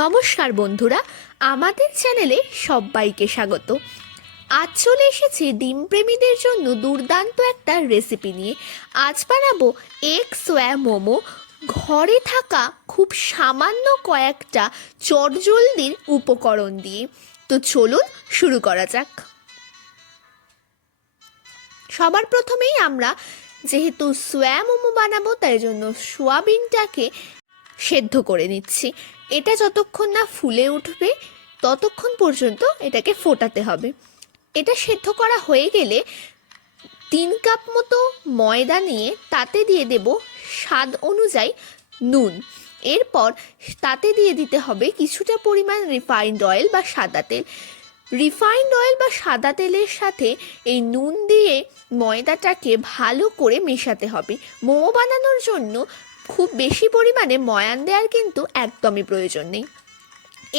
নমস্কার বন্ধুরা, আমাদের চ্যানেলে সবাইকে স্বাগত। আজ চলে এসেছি ডিম প্রেমীদের জন্য দুর্দান্ত একটা রেসিপি নিয়ে। আজ বানাবো এগ সোয়া মোমো ঘরে থাকা খুব সামান্য কয়েকটা চটজলদির উপকরণ দিয়ে। তো চলুন শুরু করা যাক। সবার প্রথমেই আমরা যেহেতু সোয়া মোমো বানাবো তাই জন্য সোয়াবিনটাকে সেদ্ধ করে নিচ্ছি। এটা যতক্ষণ না ফুলে উঠবে ততক্ষণ পর্যন্ত এটাকে ফোটাতে হবে। এটা সেদ্ধ করা হয়ে গেলে 3 কাপ মতো ময়দা নিয়ে তাতে দিয়ে দেব স্বাদ অনুযায়ী নুন। এরপর তাতে দিয়ে দিতে হবে কিছুটা পরিমাণ রিফাইন্ড অয়েল বা সাদা তেল। রিফাইন্ড অয়েল বা সাদা তেলের সাথে এই নুন দিয়ে ময়দাটাকে ভালো করে মেশাতে হবে। মোমো বানানোর জন্য খুব বেশি পরিমাণে ময়ান দেওয়ার কিন্তু একদমই প্রয়োজন নেই।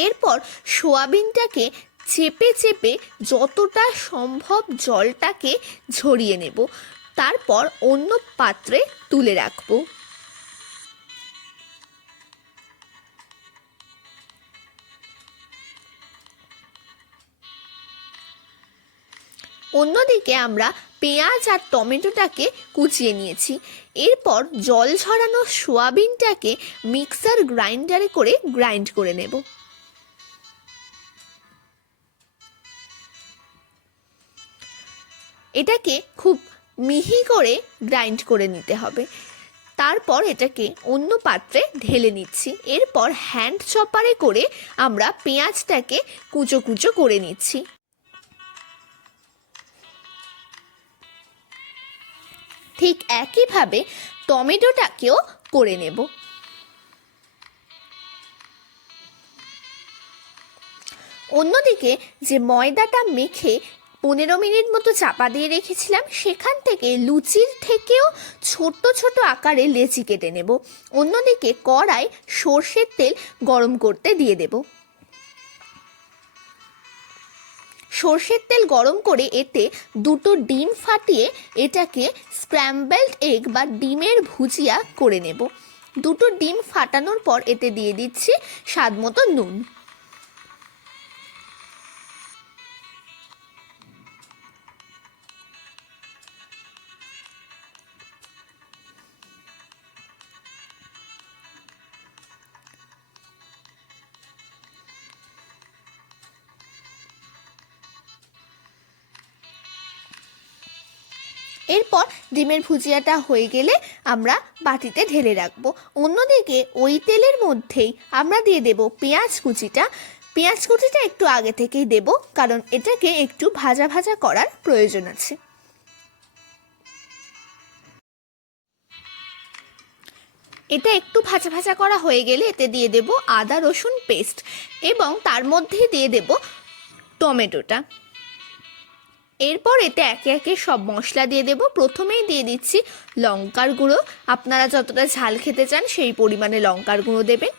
এরপর সোয়াবিনটাকে চেপে চেপে যতটা সম্ভব জলটাকে ঝরিয়ে নেব, তারপর অন্য পাত্রে তুলে রাখবো। অন্যদিকে আমরা পেঁয়াজ আর টমেটোটাকে কুচিয়ে নিয়েছি। এরপর জল ঝরানো সোয়াবিনটাকে মিক্সার গ্রাইন্ডারে করে গ্রাইন্ড করে নেব। এটাকে খুব মিহি করে গ্রাইন্ড করে নিতে হবে। তারপর এটাকে অন্য পাত্রে ঢেলে নিচ্ছি। এরপর হ্যান্ড চপারে করে আমরা পেঁয়াজটাকে কুচো কুচো করে নিচ্ছি। ঠিক একইভাবে টমেটোটাকেও করে নেব। অন্যদিকে যে ময়দাটা মেখে 15 মিনিট মতো চাপা দিয়ে রেখেছিলাম, সেখান থেকে লুচির থেকেও ছোট ছোট আকারে লেচি কেটে নেব। অন্যদিকে কড়াই সর্ষের তেল গরম করতে দিয়ে দেব। সর্ষের তেল গরম করে এতে 2টো ডিম ফাটিয়ে এটাকে স্ক্র্যাম্বলড এগ বা ডিমের ভুজিয়া করে নেব। 2টো ডিম ফাটানোর পর এতে দিয়ে দিচ্ছি স্বাদ মতো নুন। এরপর ডিমের ভুজিয়াটা হয়ে গেলে আমরা বাটিতে ঢেলে রাখবো। অন্যদিকে ওই তেলের মধ্যেই আমরা দিয়ে দেব পেঁয়াজ কুচিটা। পেঁয়াজ কুচিটা একটু আগে থেকেই দেব, কারণ এটাকে একটু ভাজা ভাজা করার প্রয়োজন আছে। এটা একটু ভাজা ভাজা করা হয়ে গেলে এতে দিয়ে দেব আদা রসুন পেস্ট এবং তার মধ্যেই দিয়ে দেব টমেটোটা। এরপর এতে একে একে সব মশলা দিয়ে দেব। প্রথমেই দিয়ে দিচ্ছি লঙ্কার গুঁড়ো। আপনারা যতটা ঝাল খেতে চান সেই পরিমাণে লঙ্কার গুঁড়ো দেবেন।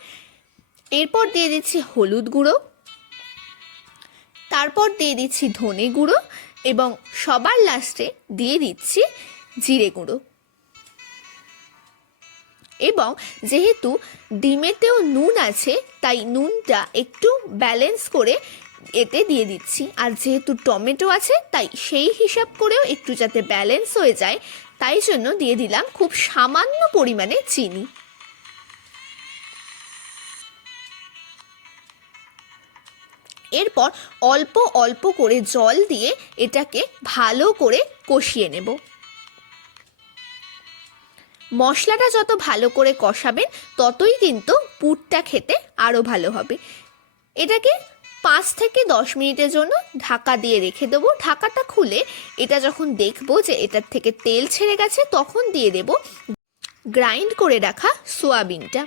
এরপর দিয়ে দিচ্ছি হলুদ গুঁড়ো, তারপর দিয়ে দিচ্ছি ধনে গুঁড়ো এবং সবার লাস্টে দিয়ে দিচ্ছি জিরে গুঁড়ো। এবং যেহেতু ডিমেতেও নুন আছে তাই নুনটা একটু ব্যালেন্স করে এতে দিয়ে দিচ্ছি। আর যেহেতু টমেটো আছে তাই সেই হিসাব করেও একটু যাতে ব্যালেন্স হয়ে যায় তাই জন্য দিয়ে দিলাম খুব সামান্য পরিমাণে চিনি। এরপর অল্প অল্প করে জল দিয়ে এটাকে ভালো করে কষিয়ে নেব। মশলাটা যত ভালো করে কষাবেন ততই কিন্তু পুরটা খেতে আরও ভালো হবে। এটাকে 5 থেকে 10 মিনিটের জন্য ঢাকা দিয়ে রেখে দেবো। ঢাকাটা খুলে এটা যখন দেখবো যে এটার থেকে তেল ছেড়ে গেছে তখন দিয়ে দেব গ্রাইন্ড করে রাখা সোয়াবিনটা।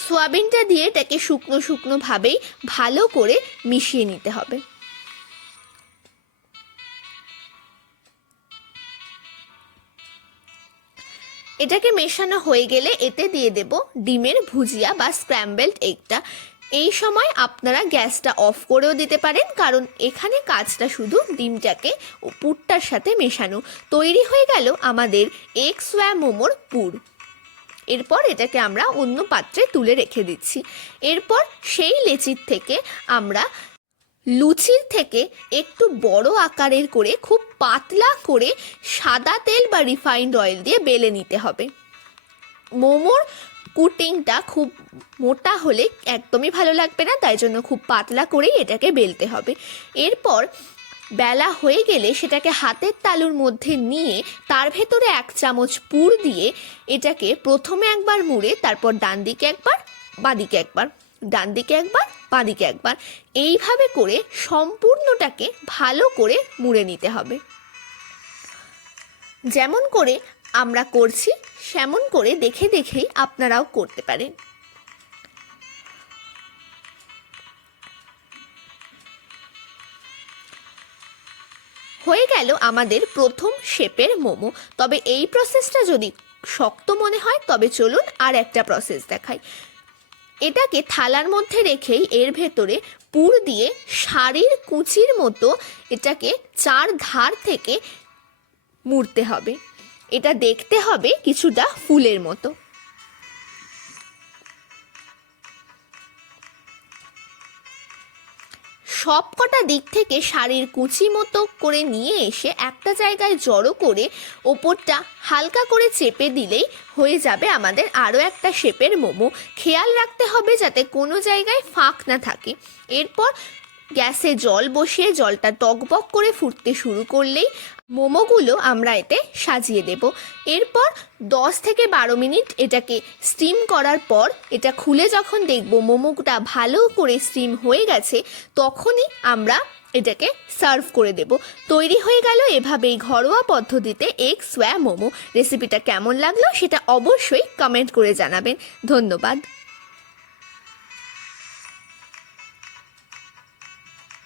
সোয়াবিনটা দিয়ে এটাকে শুকনো শুকনো ভাবেই ভালো করে মিশিয়ে নিতে হবে। এটাকে মেশানো হয়ে গেলে এতে দিয়ে দেব ডিমের ভুজিয়া বা স্ক্র্যাম্বলড এগটা। এই সময় আপনারা গ্যাসটা অফ করেও দিতে পারেন, কারণ এখানে কাজটা শুধু ডিমটাকে পুরটার সাথে মেশানো। তৈরি হয়ে গেল আমাদের এগ সোয়া মোমোর পুর। এরপর এটাকে আমরা অন্য পাত্রে তুলে রেখে দিচ্ছি। এরপর সেই লেচির থেকে আমরা লুচির থেকে একটু বড় আকারের করে খুব পাতলা করে সাদা তেল বা রিফাইন্ড অয়েল দিয়ে বেলে নিতে হবে। মোমোর কুটিংটা খুব মোটা হলে একদমই ভালো লাগবে না, তাই জন্য খুব পাতলা করেই এটাকে বেলতে হবে। এরপর বেলা হয়ে গেলে সেটাকে হাতের তালুর মধ্যে নিয়ে তার ভেতরে 1 চামচ পুর দিয়ে এটাকে প্রথমে একবার মুড়ে তারপর ডান দিকে একবার বাঁদিকে একবার, ডান দিকে একবার বাঁদিকে একবার, এইভাবে করে সম্পূর্ণটাকে ভালো করে মুড়ে নিতে হবে। যেমন করে আমরা করছি সেমন করে দেখে দেখেই আপনারাও করতে পারেন। হয়ে গেল আমাদের প্রথম শেপের মোমো। তবে এই প্রসেসটা যদি শক্ত মনে হয় তবে চলুন আর একটা প্রসেস দেখাই। এটাকে থালার মধ্যে রেখেই এর ভেতরে পুর দিয়ে শাড়ির কুচির মতো এটাকে 4 ধার থেকে মুড়তে হবে। এটা দেখতে হবে কিছুটা ফুলের মতো। সব কটা দিক থেকে শাড়ির কুচি মতো করে নিয়ে এসে একটা জায়গায় জড়ো করে ওপরটা হালকা করে চেপে দিলেই হয়ে যাবে আমাদের আরও একটা শেপের মোমো। খেয়াল রাখতে হবে যাতে কোনো জায়গায় ফাঁক না থাকে। এরপর গ্যাসে জল বসিয়ে জলটা টকবক করে ফুটতে শুরু করলেই মোমোগুলো আমরা এতে সাজিয়ে দেব। এরপর 10 থেকে 12 মিনিট এটাকে স্টিম করার পর এটা খুলে যখন দেখব মোমোটা ভালো করে স্টিম হয়ে গেছে, তখনই আমরা এটাকে সার্ভ করে দেব। তৈরি হয়ে গেল এভাবেই ঘরোয়া পদ্ধতিতে এগ সোয়া মোমো। রেসিপিটা কেমন লাগলো সেটা অবশ্যই কমেন্ট করে জানাবেন। ধন্যবাদ।